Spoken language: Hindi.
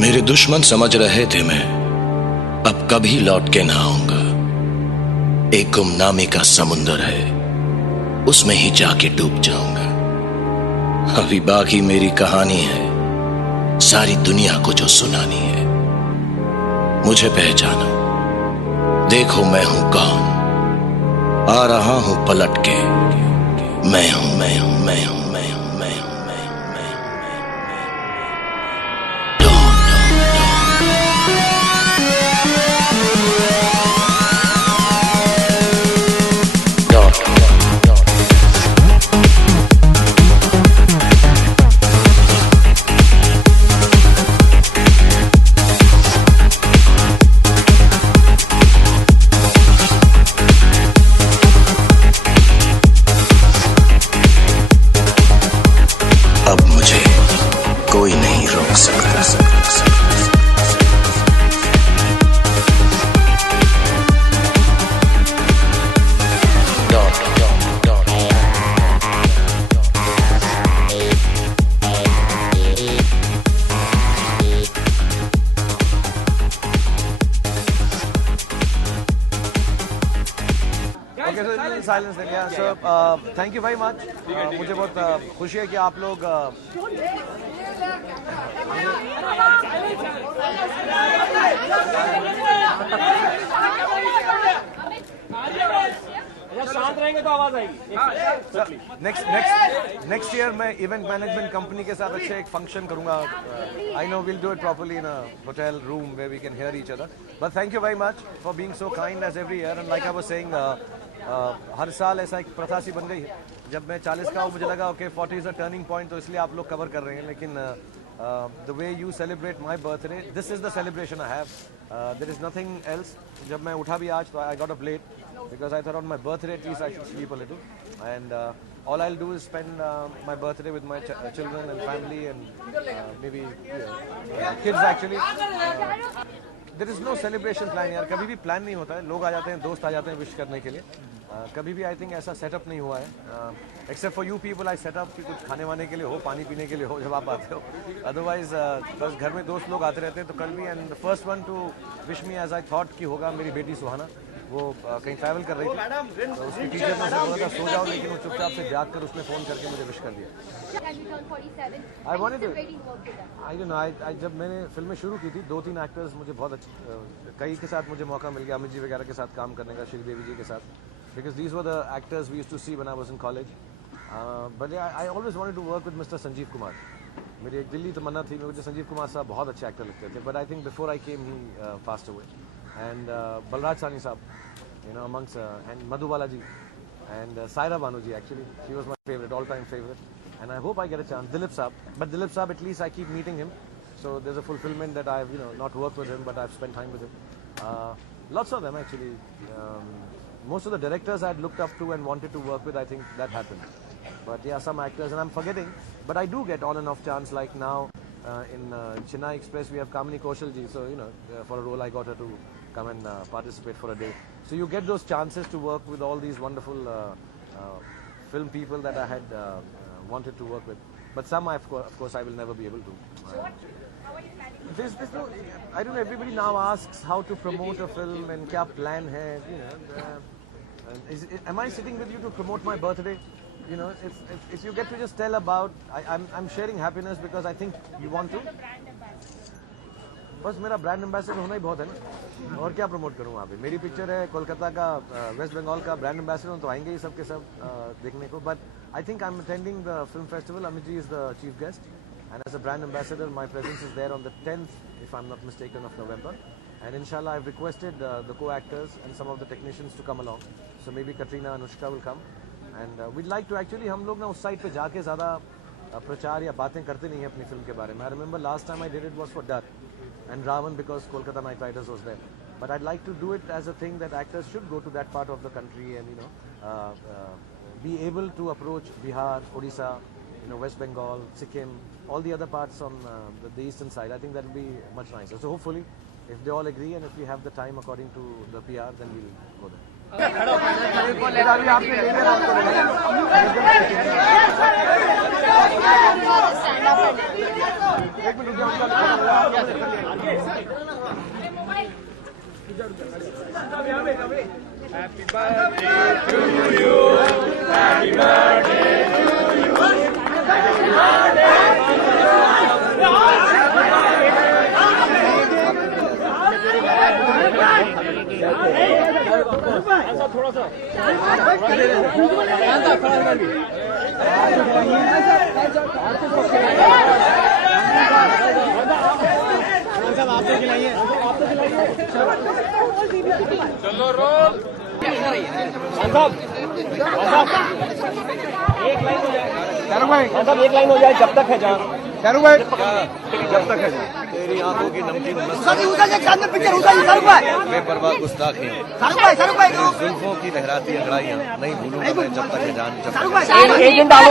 मेरे दुश्मन समझ रहे थे मैं अब कभी लौट के ना आऊंगा। एक गुमनामी का समुंदर है, उसमें ही जाके डूब जाऊंगा। अभी बाकी मेरी कहानी है, सारी दुनिया को जो सुनानी है। मुझे पहचानो, देखो मैं हूं कौन, आ रहा हूं पलट के। मैं हूं, मैं हूं, मैं हूं, मैं हूं, मैं हूं, मैं हूं, मैं हूं, मैं अब मुझे कोई नहीं रोक सकता। Okay, so little silence then, yeah. So, thank you very much. मुझे बहुत खुशी है कि आप लोग शांत रहेंगे तो आवाज आएगी। नेक्स्ट ईयर मैं इवेंट मैनेजमेंट कंपनी के साथ अच्छे एक फंक्शन करूंगा। I know will do it properly in a hotel room where we can hear each other. But thank you very much for being so kind as every year. And like I was saying, हर साल ऐसा एक प्रथा सी बन गई है। जब मैं 40 का हूँ मुझे लगा okay 40 is a turning point, तो इसलिए आप लोग कवर कर रहे हैं। लेकिन the way you celebrate my birthday, this is the celebration I have, there is nothing else. जब मैं उठा भी आज तो I got up late because I thought on my birthday at least I should sleep a little, and all I'll do is spend my birthday with my children and family and maybe kids actually. There is no celebration plan यार, कभी भी प्लान नहीं होता है। लोग आ जाते हैं, दोस्त आ जाते हैं विश करने के लिए। कभी भी आई थिंक ऐसा सेटअप नहीं हुआ है, except for you people I setup कि कुछ खाने वाने के लिए हो, पानी पीने के लिए हो जब आप आते हो। अदरवाइज बस घर में दोस्त लोग आते रहते हैं। तो कल भी and first one to wish me as I thought कि होगा मेरी बेटी सुहाना। वो कहीं ट्रैवल कर रही थी, तो उसकी टीचर ने बोला था सो जाओ, लेकिन वो चुपचाप से जाग कर उसने फ़ोन करके मुझे विश कर दिया। I wanted to, I don't know, I जब मैंने फिल्में शुरू की थी 2-3 एक्टर्स मुझे बहुत अच्छे, कई के साथ मुझे मौका मिल गया, अमित जी वगैरह के साथ काम करने का, श्रीदेवी जी के साथ, because these were the actors we used to see when I was in college. But I always wanted to work with mister Sanjeev Kumar. मेरी एक दिल्ली तमन्ना थी, मुझे संजीव कुमार साहब बहुत अच्छे एक्टर लगते थे, but I think before I came he passed away. And Balraj Sahni Saab, you know, amongst and Madhu Balaji and Saira Banuji, actually she was my favorite, all-time favorite, and I hope I get a chance. Dilip Saab, but Dilip Saab at least I keep meeting him, so there's a fulfillment that I've not worked with him, but I've spent time with him. Lots of them actually. Most of the directors I'd looked up to and wanted to work with, I think that happened. But yeah, some actors, and I'm forgetting, but I do get on and off chance. Like now in Chennai Express we have Kamini Kaushal ji, so for a role I got her to come and participate for a day. So you get those chances to work with all these wonderful film people that I had wanted to work with. But some, of course, I will never be able to. There's no, I don't know, everybody now asks how to promote a film and kya plan hai. Am I sitting with you to promote my birthday? you know, if you get to just tell about, I'm sharing happiness because I think you want to. बस मेरा ब्रांड एम्बेसडर होना ही बहुत है ना, और क्या प्रमोट करूँ वहाँ पे। मेरी पिक्चर है कोलकाता का, वेस्ट बंगाल का ब्रांड एम्बेसडर हूँ, तो आएंगे ही सबके सब देखने को। But I think I am attending the film festival, Amit ji is the chief guest, and as a brand ambassador my presence is there on the 10th, if I'm not mistaken, of November, and inshallah I've requested the co-actors and some of the technicians to come along, so maybe Katrina, Anushka will come, and we'd like to actually, हम लोग ना उस साइड पे जाके ज़्यादा प्रचार या बातें करते नहीं हैं अपनी फिल्म के बारे में। I remember last time I did it was for Dar and Ravan because Kolkata Knight Riders was there, but I'd like to do it as a thing that actors should go to that part of the country and, you know, be able to approach Bihar, Odisha, you know, West Bengal, Sikkim, all the other parts on the eastern side. I think that will be much nicer. So hopefully, if they all agree and if we have the time according to the PR, then we'll go there. थोड़ा सा चलो रोल साहब, एक लाइन हो जाए साहब, एक लाइन हो जाए जब तक है जहाँ शाहरुख भाई, जब तक है तेरी आंखों की नमकीन बेपरवाह गुस्ताखी, जुल्फों की लहराती अंगड़ाइयाँ नहीं भूलूंगा मैं जब तक है जान, जब तक एजेंट डालो